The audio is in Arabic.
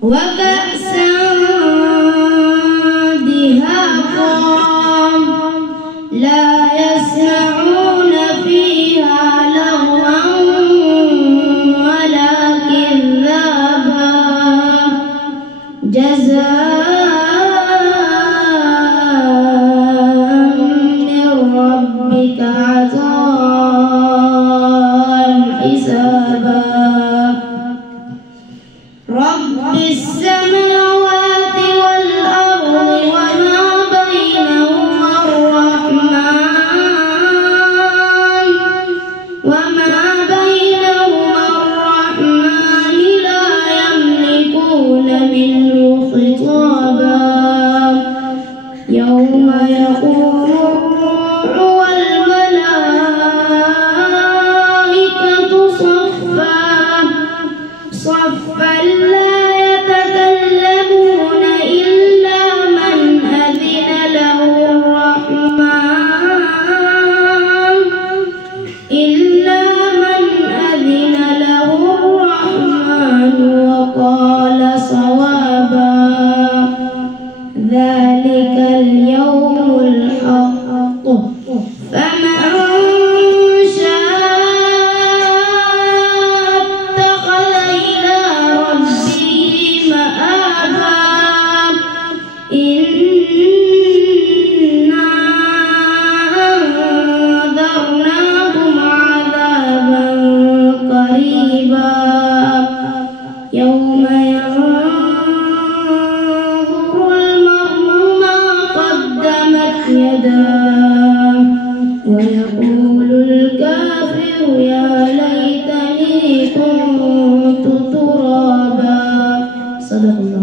وكأسا دهاقا لا يسمعون فيها لغوا ولا كذابا جزاء من ربك عطاء حسابا رب السماوات والأرض وما بينهما الرحمن لا يملكون منه خطابا يوم يقوم الروح والملائكة صفا لا يتكلمون إلا من أذن له الرحمن وقال صوابا ذلك اليوم الحق فمن إنا أنذرناكم عذابا قريبا يوم ينظر المرء ما قدمت يداه ويقول الكافر يا ليتني كنت ترابا. صدق الله.